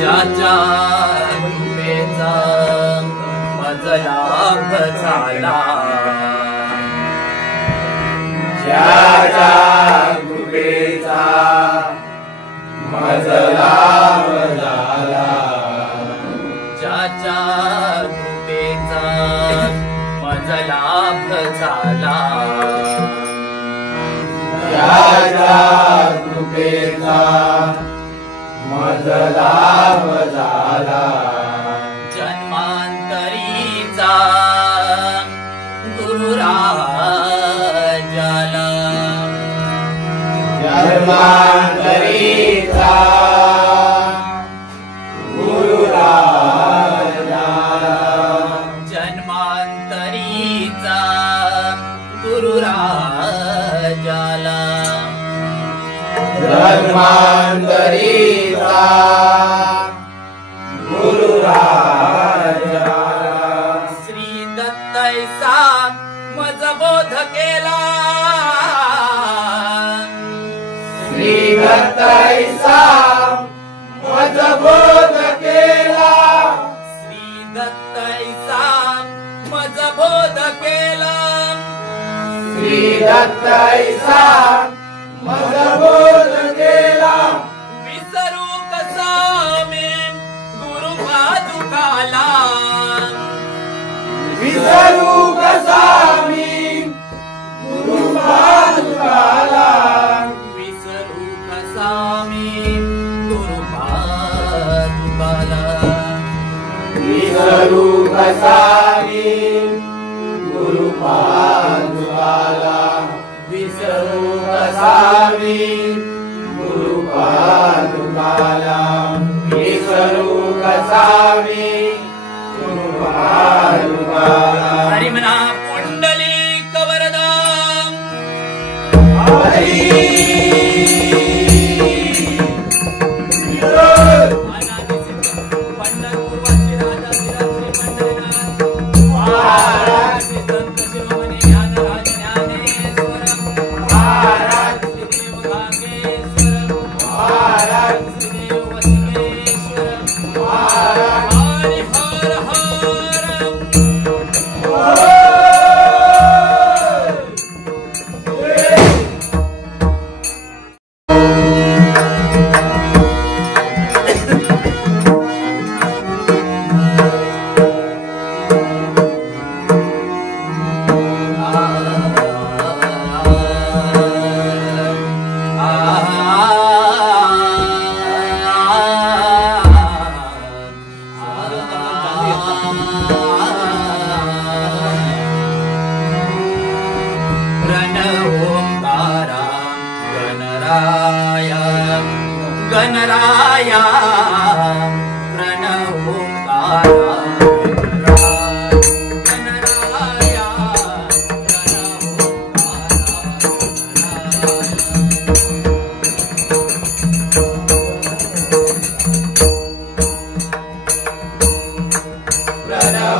ज्याच्या कृपेचा माझा लाभ झाला, ज्याच्या कृपेचा माझा लाभ झाला, ज्याच्या कृपेचा माझा लाभ झाला, ज्याच्या कृपेचा माझा लाभ झाला, जन्मांतरीचा गुरु राजाला, जन्मांतरीचा गुरु राजाला, जन्मांतरीचा गुरु राजाला, जन्मांतरीचा गुरु राजाला, श्री दत्तैसा मज बोध केला, श्री दत्तैसा मज बोध केला, श्री दत्तैसा मज बोध केला, श्री दत्तैसा मज बोध केला, विसरू कसा मी गुरु पादुकाला, विसरू कसा मी गुरु पादुकाला, विसरू कसा मी गुरु पादुकाला, विसरू कसा मी गुरु पादुकाला, विसरू कसा मी गुरु पादुकाला, विसरू कसा मी गुरु पादुकाला. हरी म्हणा पुंडलिक वरदा हरी पंढरपूरवासी राजा महाराज श्री संत शिरोमणी ज्ञानराज ज्ञानेश्वर महाराज श्री देव गांगेश्वर महाराज श्री देव वसवेश्वर महाराज हरि हर प्रणवोंकारा गणराया गणराया प्रणवोंकारा गणराया प्रणवोंकारा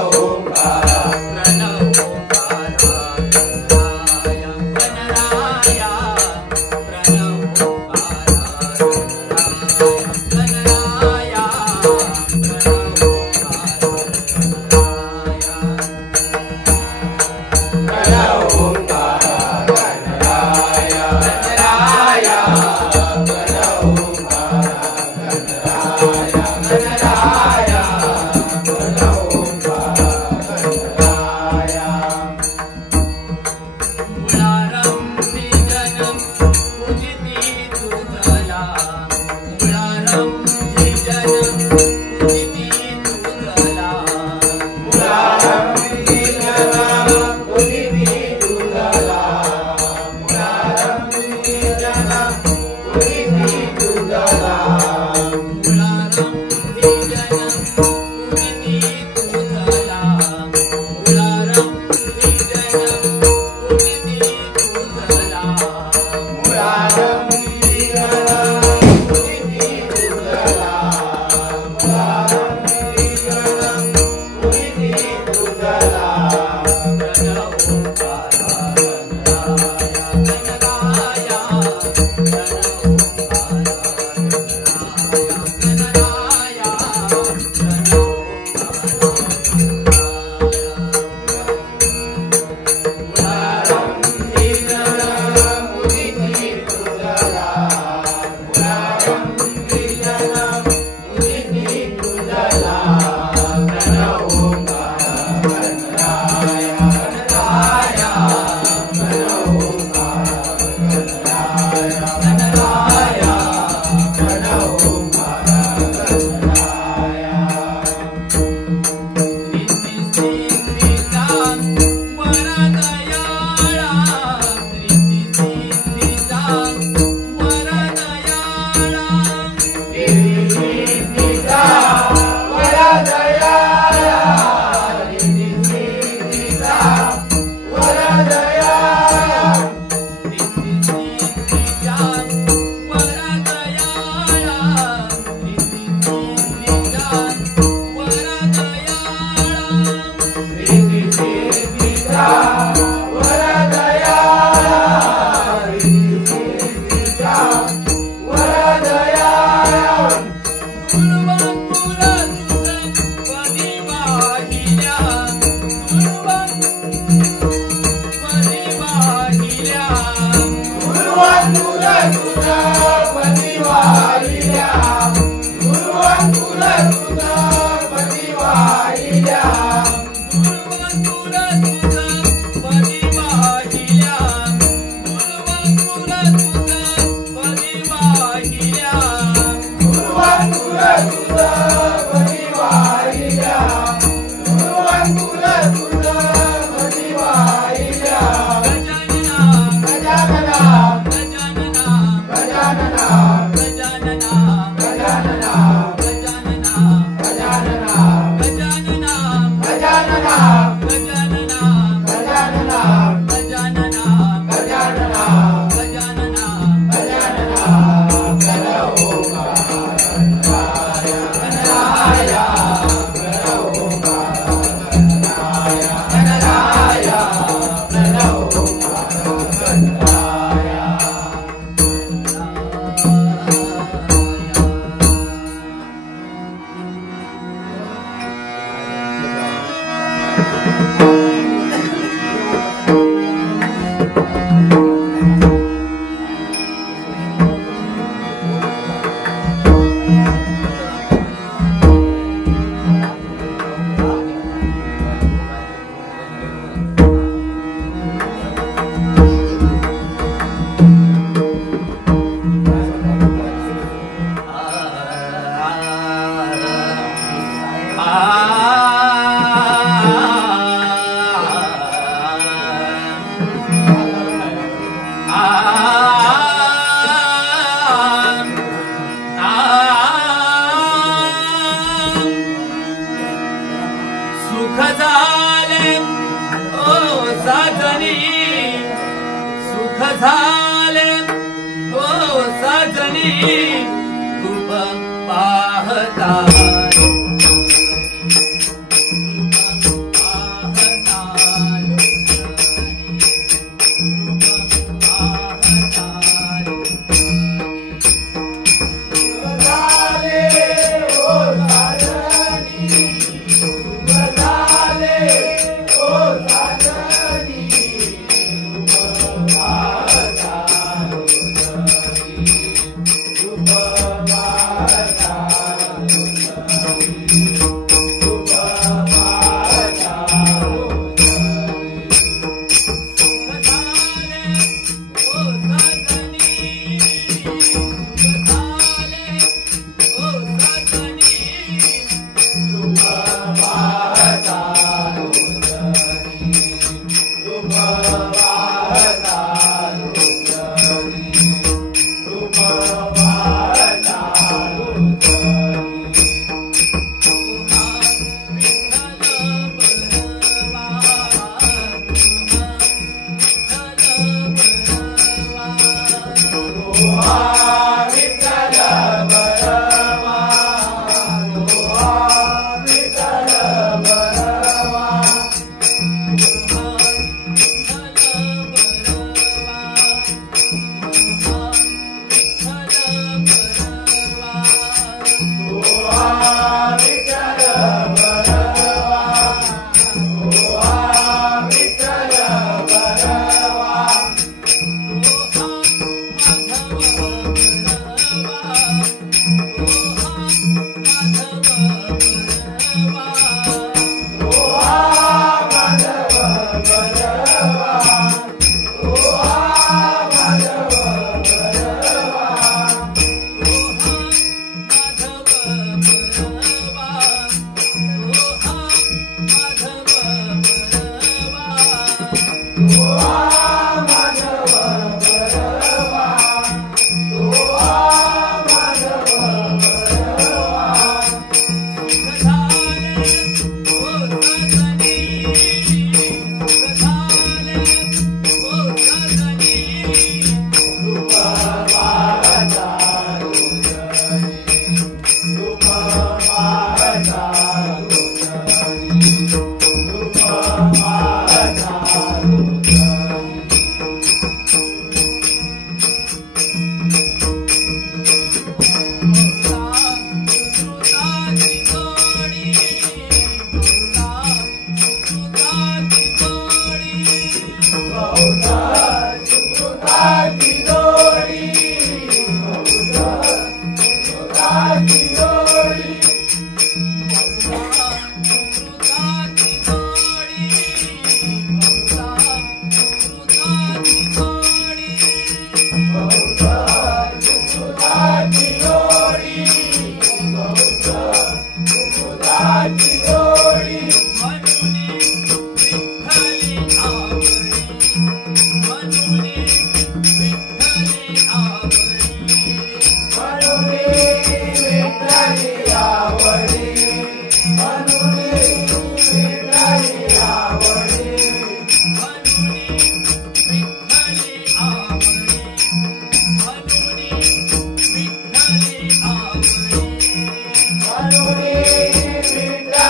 सुख झाले ओ साजनी, सुख झाले ओ साजनी, रूप पाहता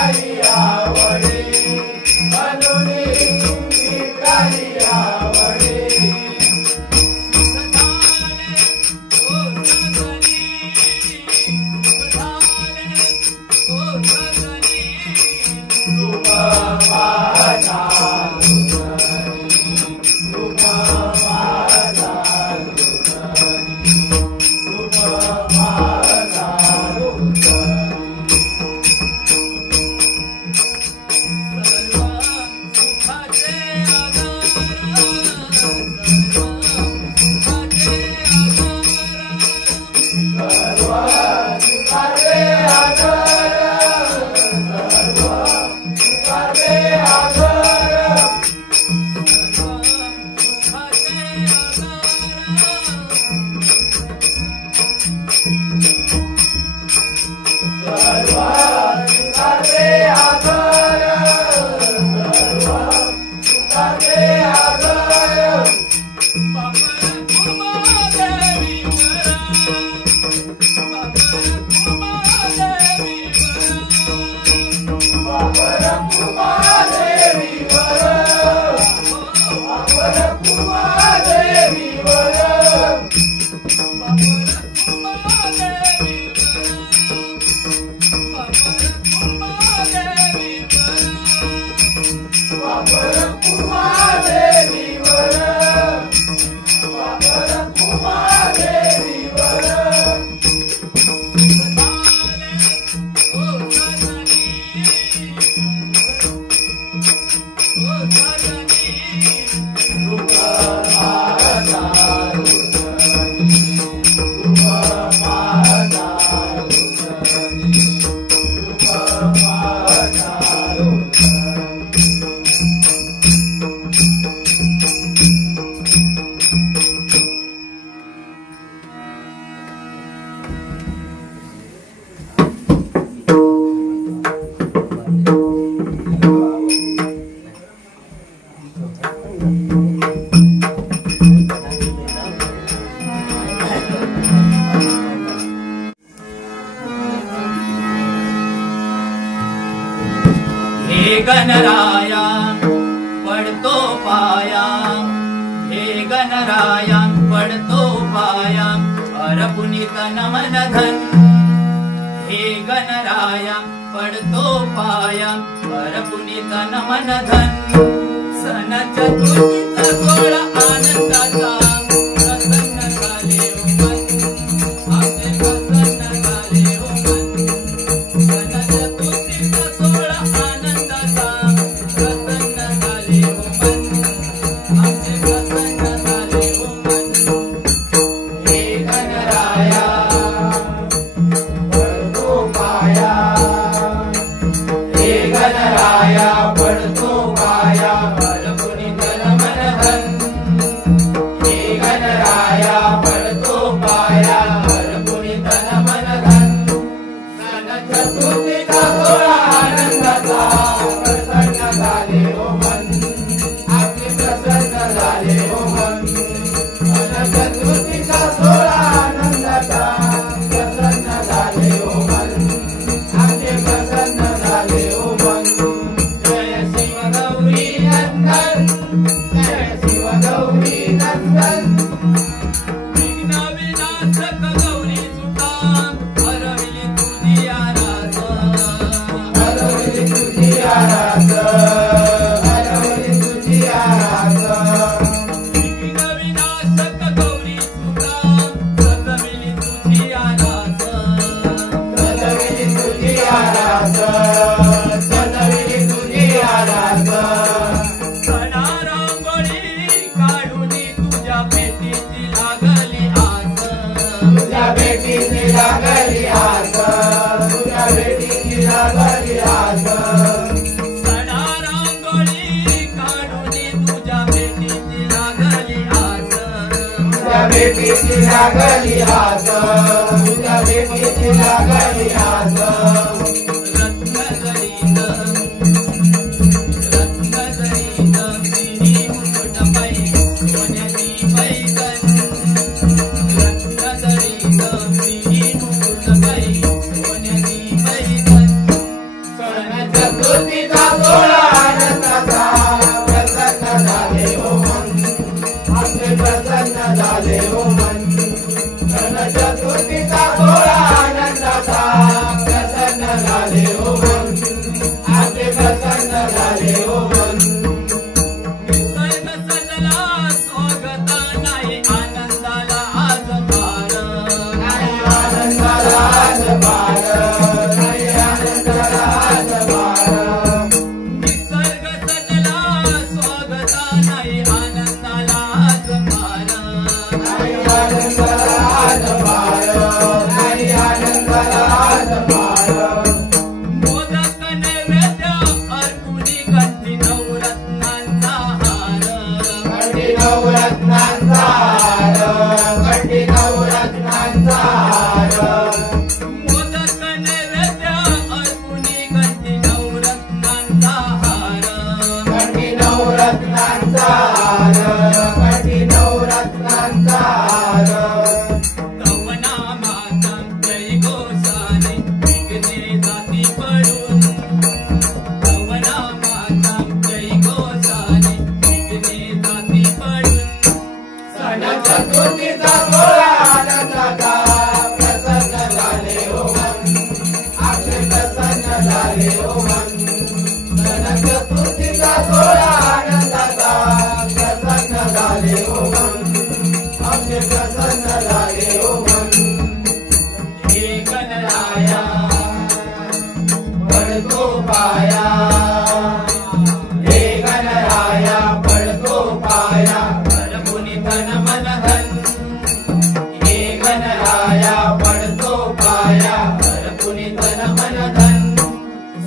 Hare गणराया पडतो पाया, हे गणराया पडतो पाया, अरपुनीत नमन धन. हे गणराया पडतो पाया, अरपुनीत नमन धन. सण चतुर्थीचा सोहळा आनंदाचा प्रसन्न झाले हो मन, आमचे प्रसन्न झाले हो मन. सण चतुर्थीचा सोहळा आनंदाचा प्रसन्न झाले हो मन, आमचे प्रसन्न झाले हो मन. हे गणराया पडतो पाया, हे गणराया पडतो पाया, अरपुनीत नमन धन. हे गणराया पडतो पाया, अरपुनीत नमन धन. सण चतुर्थीचा सोहळा आनंदाचा प्रसन्न झाले हो मन, आपले प्रसन्न झाले हो मन. सण चतुर्थीचा सोहळा आनंदाचा प्रसन्न झाले हो मन, आपले प्रसन्न झाले हो मन. जय शिव गौरी नंदन, जय शिव गौरी नंदन. विघ्न विनाशक गौरी सुता, हरविली तुझी आरास. हरवली तुझी आरास, हरवली तुझी आरास. विघ्न विनाशक गौरी सुता, सजविली तुझी आरास. सजविली तुझी आरास, सजविली तुझी आरास. सणा रांगोळी काढूनी तुझ्या भेटीची लागली आस. तुझ्या भेटीची लागली आस, तुझ्या भेटीची लागली आस. सणा रांगोळी काढूनी तुझ्या भेटीची लागली आस. तुझ्या भेटीची लागली आस, तुझ्या भेटीची लागली आस. रत्नजरीत सिनी मुकुटमयी सोन्याची पैठण. रत्नजरीत सिनी मुकुटमयी सोन्याची पैठण. सण चतुर्थीचा सोहळा आनंदाचा प्रसन्न झाले हो मन, आपले प्रसन्न झाले हो मन. सण चतुर्थीचा सोहळा आनंदाचा प्रसन्न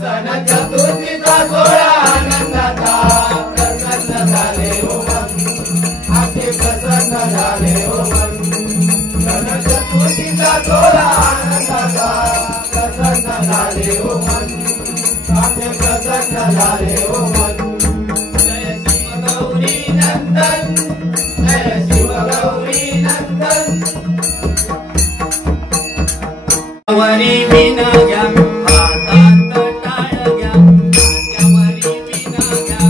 सण चतुर्थीचा सोहळा आनंदाचा प्रसन्न झाले हो मन अति प्रसन्न झाले हो मन सण चतुर्थीचा सोहळा आनंदाचा प्रसन्न झाले हो मन अति प्रसन्न झाले हो मन जय शिव गौरी नंदन जय शिव गौरी नंदन वरी विना घ्या हातात टाळ घ्या खांद्यावरी विना घ्या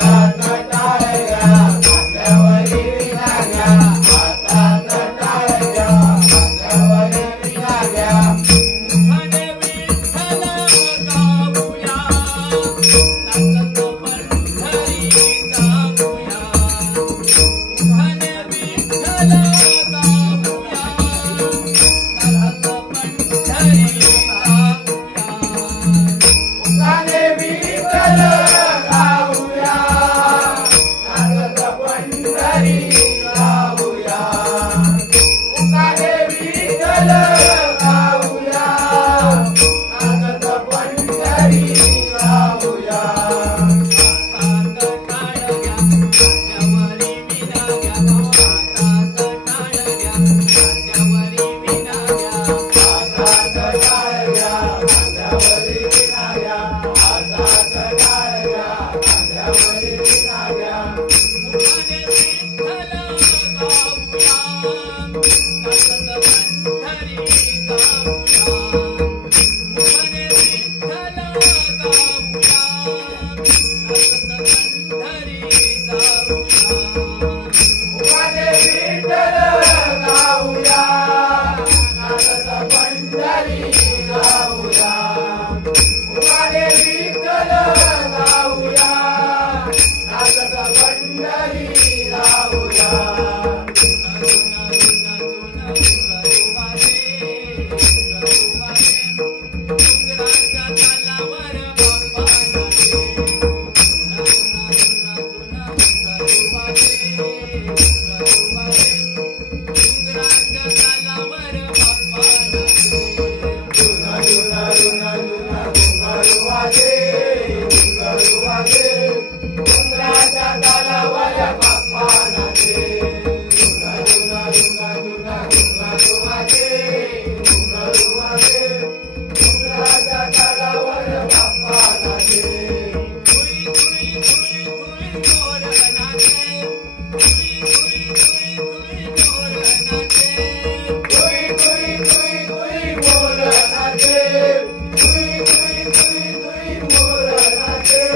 हातात टाळ घ्या खांद्यावरी विना घ्या हातात टाळ घ्या खांद्यावरी विना घ्या मुखाने विठ्ठल गाऊया नाचत पंढरी जाऊया मुखाने विठ्ठल गाऊया नाचत पंढरी जाऊया मुखाने विठ्ठल गाऊया नाचत पंढरी जाऊया मुखाने विठ्ठल गाऊया नाचत पंढरी जाऊया हातात टाळ घ्या खांद्यावरी विना घ्या हातात टाळ घ्या खांद्यावरी विना घ्या हातात टाळ घ्या खांद्यावरी विना घ्या हातात टाळ घ्या खांद्यावरी विना घ्या मुखाने विठ्ठल गाऊया नाचत पंढरी जाऊया मुखाने विठ्ठल गाऊया नाचत पंढरी जाऊया मुखाने विठ्ठल गाऊया नाचत पंढरी जाऊया मुखाने विठ्ठल गाऊया नाचत पंढरी जाऊया डोंगराच्या तालावर बाप्पा नाचे डोंगराच्या तालावर बाप्पा नाचे तुई तुई तुई तुई मोर नाचे तुई तुई तुई तुई मोर नाचे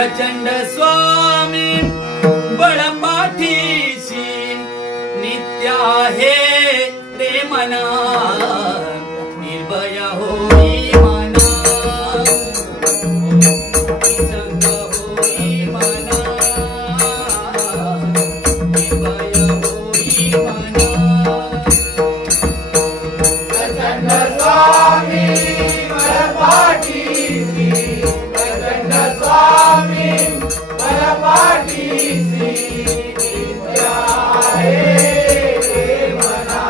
प्रचंड स्वामी बळपाठीशी नित्य आहे रे मना निर्भय होई मना संग होई मना निर्भय होई मना प्रचंड स्वामी बळपाठीसी प्रचंड स्वामी बळपाठीसी नित्य आहे रे मना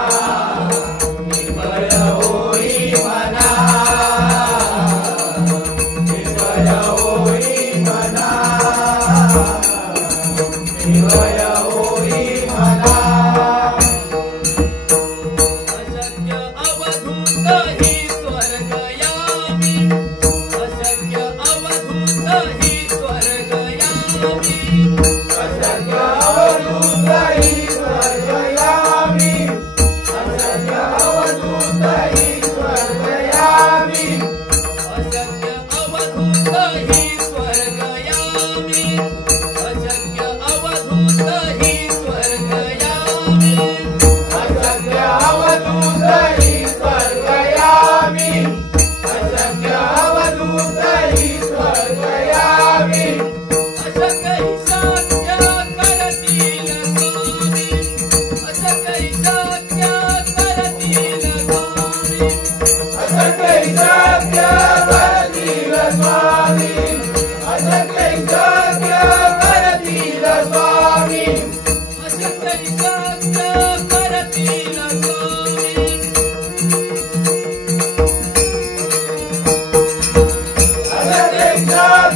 निर्भय होई मना निर्भय होई मना निर्भय होई मना अशक्य अवधूत हि स्वर्गयामी अशक्य अवधूत हि स्वर्गयामी अशक्य अवधूत हि स्वर्गयामी अशक्य अवधूत हि स्वर्गयामी अशक्य अवधूत हि स्वर्गयामी अशक्य अवधूत हि स्वर्गयामी अशक्य अवधूत हि स्वर्गयामी अशक्य अवधूत हि स्वर्गयामी अशक्य शक्य करतील स्वामी अशक्य शक्य करतील स्वामी अशक्य शक्य करतील स्वामी अशक्य शक्य करतील स्वामी अशक्य शक्य करतील स्वामी अशक्य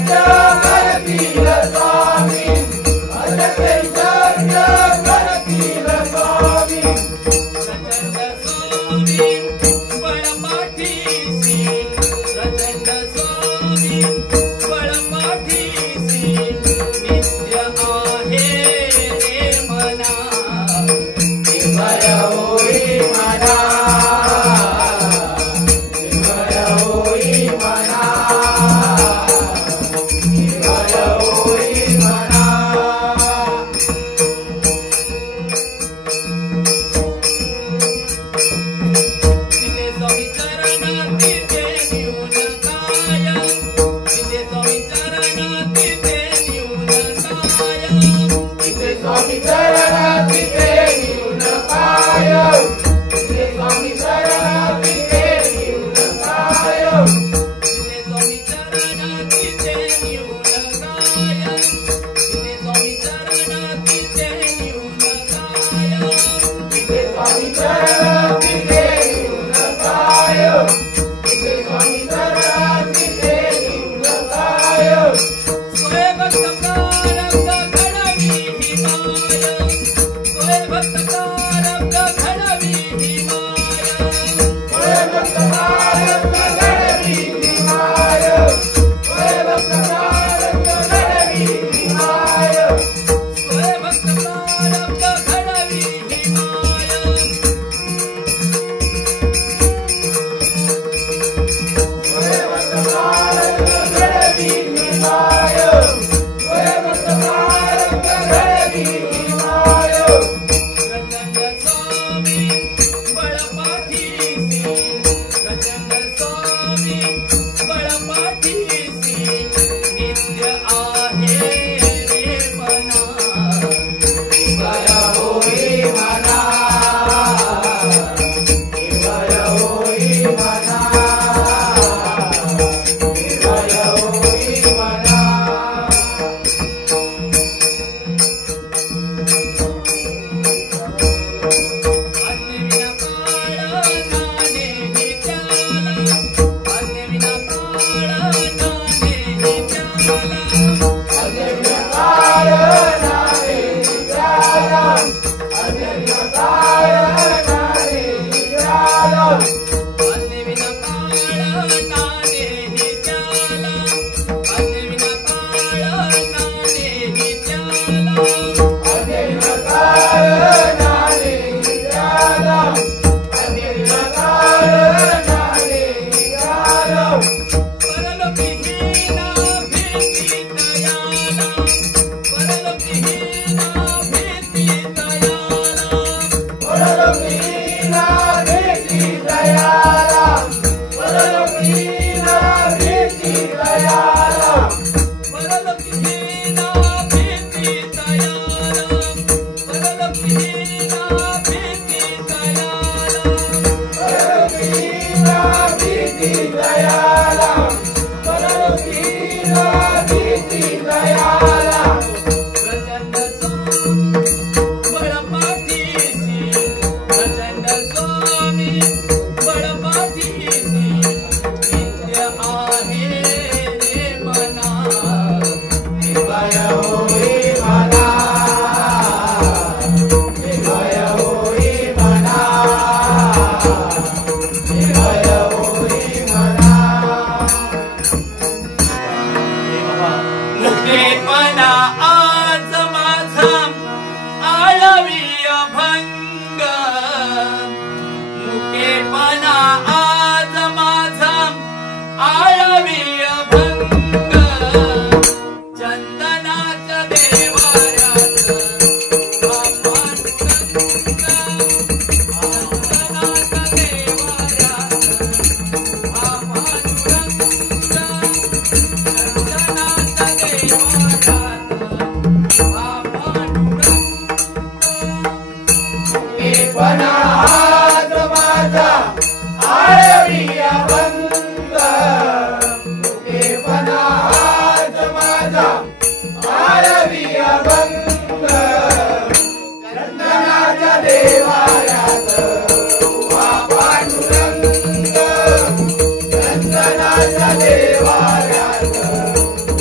देवाऱ्यात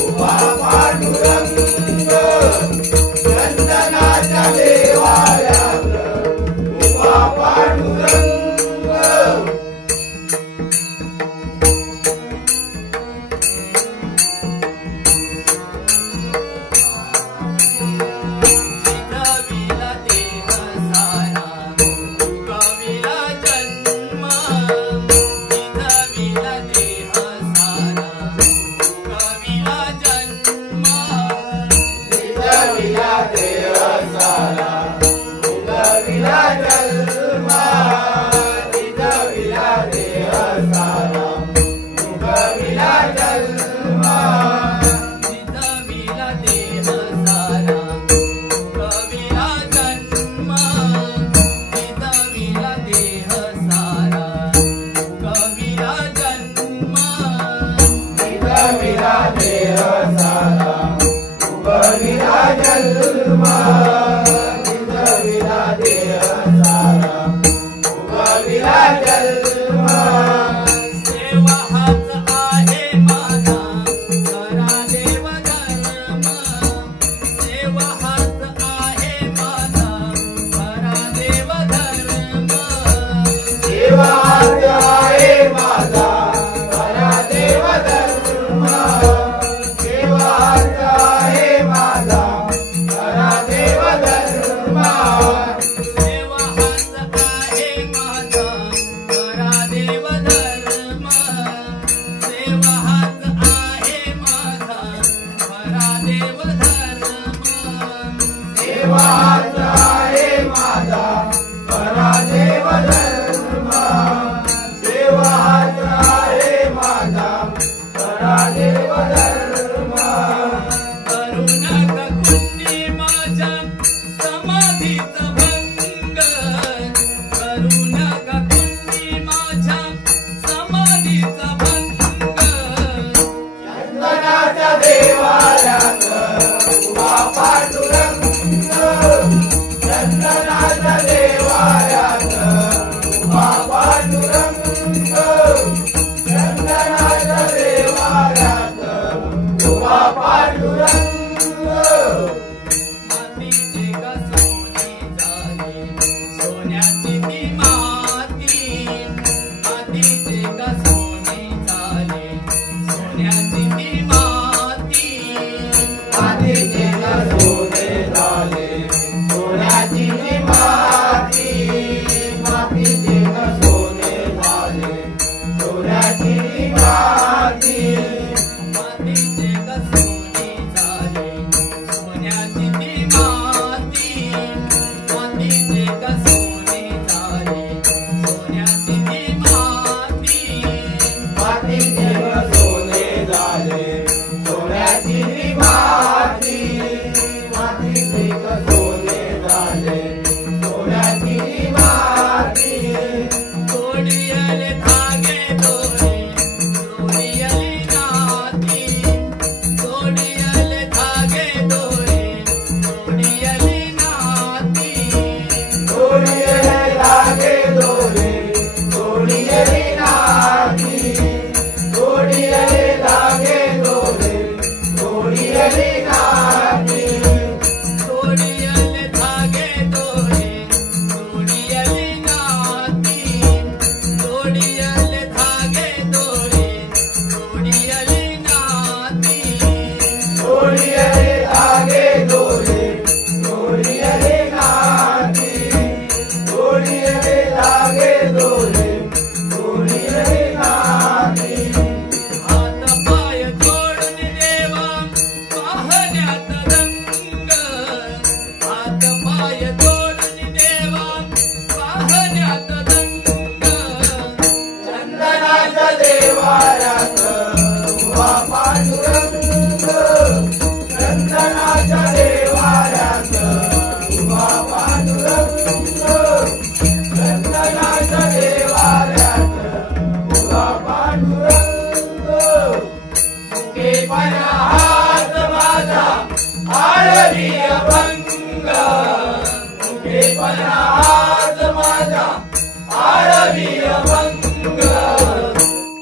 उभा पांडुरंग चंदनाच्या देवाऱ्यात उभा पांडुरंग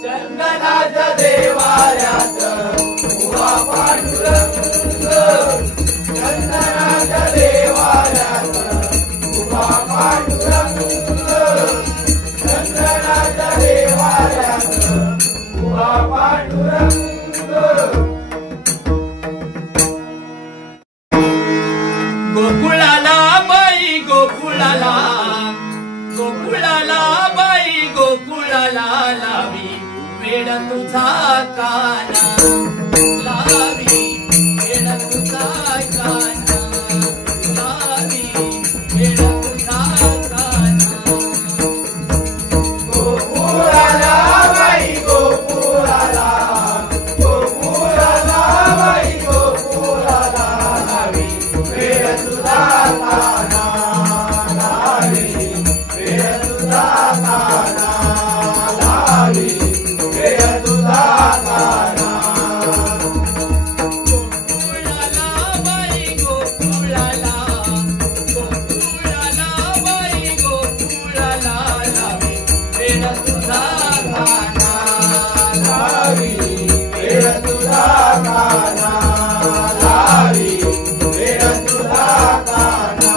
चंदनाच्या देवाऱ्या तुझा काना लावी वेळ तुझा काना लावी वेळ तुझा काना गोकुळाला बाई गोकुळाला गोकुळाला बाई गोकुळाला लावी वेळ तुझा काना लावी वेळ तुझा काना लावी वेळ तुझा काना गोकुळाला बाई गोकुळाला गोकुळाला बाई गोकुळाला लावी वेळ तुझा काना लावी वेळ तुझा काना लावी वेळ तुझा काना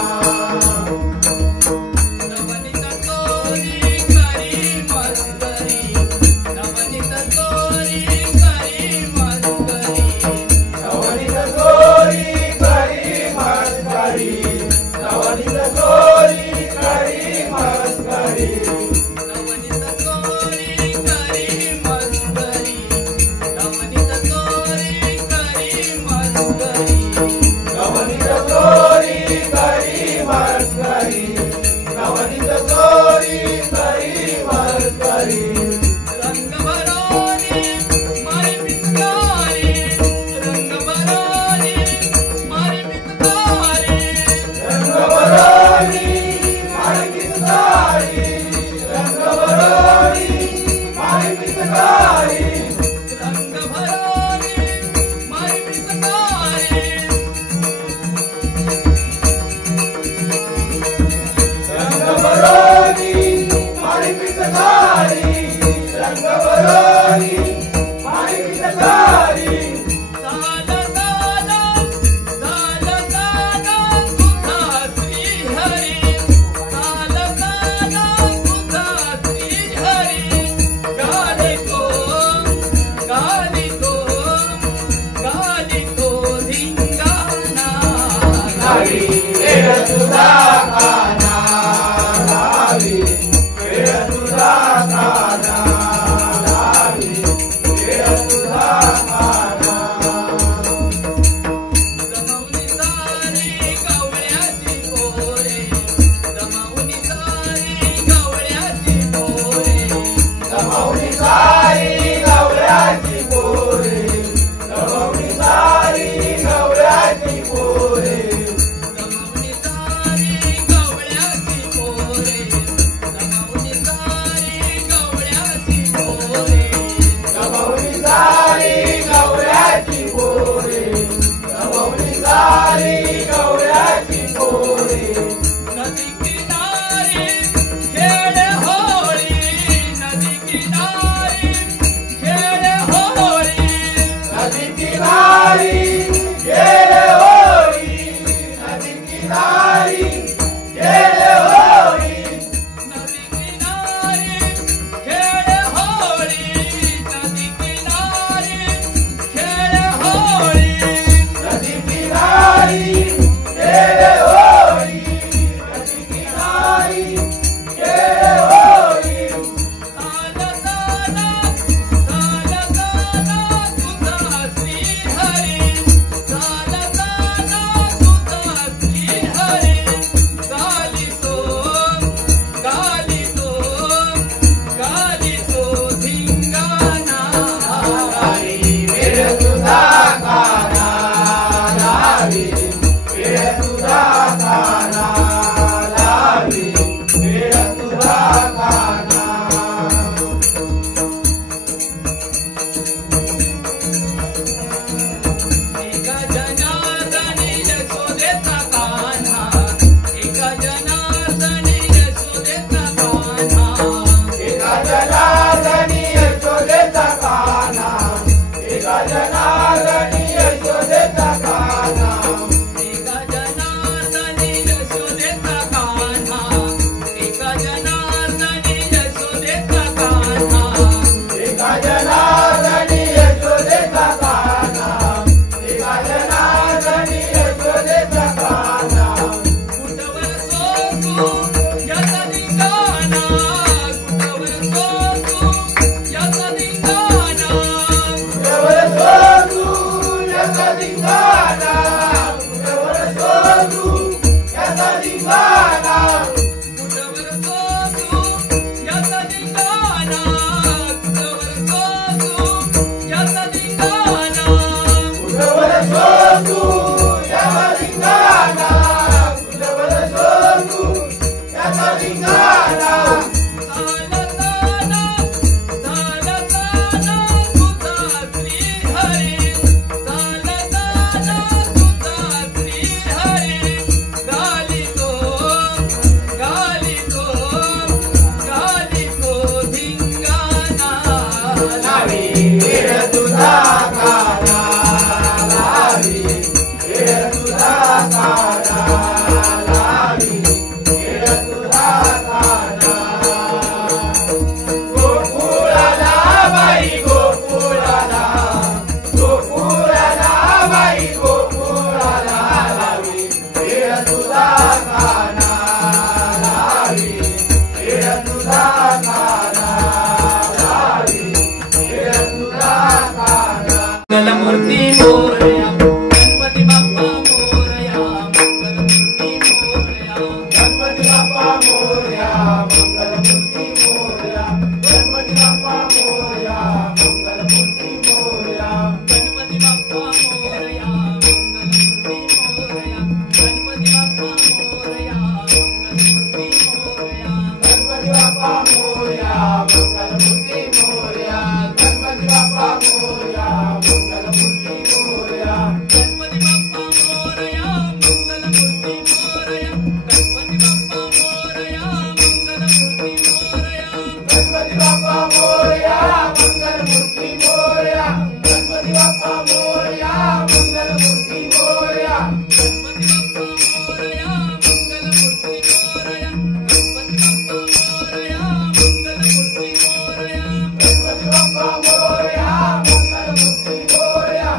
नवनीत तोरी करी मस्करी नवनीत तोरी करी मस्करी नवनीत गोरी करी मस्करी नवनीत गोरी करी मस्करी नवनीत तोरी करी मस्करी नवनीत तोरी करी मस्करी नवनीत गोरी करी मस्करी नवनीत गोरी करी मस्करी रंग भरोनी मारी पिचकारी रंग भरोनी मारी पिचकारी रंगवरोणी माय पिचकारी रंगवरोणी माय पिचकारी रंग भरोनी मारी पिचकारी रंगवरोणी माय पिचकारी रंगवरोणी माय पिचकारी साला साला तुझा श्री हरी साला साला तुझा श्री हरी गाली तो धिंगाणा लावी वेळ तुझा काना लावी वेळ तुझा काना लावी वेळ तुझा काना जमावणी सारी गवळ्याची पोरे जमावणी सारी गवळ्याची पोरे जमावणी सारी गवळ्याची पोरे जमावणी सारी गवळ्याची पोरे जमावणी सारी गवळ्याची पोरे जमावणी सारी गवळ्याची पोरे जमावणी सारी गवळ्याची पोरे जमावणी सारी गवळ्याची पोरे नदी किनारी खेळ होळी नदी किनारी खेळ होळी नदी किनारी गेले होळी नदी किनारी गेले होळी नदी किनारी खेळ होळी नदी किनारी खेळ होळी नदी किनारी गेले होळी नदी किनारी गेले होळी साला साला तुझा श्री हरी साला साला तुझा श्री हरी गाली तो धिंगाणा लावी वेळ तुझा काना लावी वेळ तुझा काना लावी वेळ तुझा काना एका जनार्दनी यशोदेचा कान्हा एका जनार्दनी यशोदेचा कान्हा एका जनार्दनी यशोदेचा काना एका जनार्दनी यशोदेचा काना एका जनार्दनी यशोदेचा कान्हा एका जनार्दनी यशोदेचा कान्हा एका जनार्दनी यशोदेचा काना एका जनार्दनी यशोदेचा काना कुटवर सोसू याचा धिंगाणा कुटवर सोसू याचा धिंगाणा मंगलमूर्ती मोरया गणपती बाप्पा मोरया मंगलमूर्ती मोरया गणपती बाप्पा मोरया मंगलमूर्ती मोरया गणपती बाप्पा मोरया मंगलमूर्ती मोरया गणपती बाप्पा मोरया मंगलमूर्ती मोरया गणपती बाप्पा मोरया मंगलमूर्ती मोरया गणपती बाप्पा मोरया मंगलमूर्ती मोरया गणपती बाप्पा मोरया मंगलमूर्ती मोरया गणपती बाप्पा मोरया मंगलमूर्ती मोरया गणपती बाप्पा मोरया मंगलमूर्ती मोरया गणपती बाप्पा मोरया मंगलमूर्ती मोरया गणपती बाप्पा मोरया मंगलमूर्ती मोरया गणपती बाप्पा मोरया मंगलमूर्ती मोरया गणपती बाप्पा मोरया मंगलमूर्ती मोरया गणपती बाप्पा मोरया मंगलमूर्ती मोरया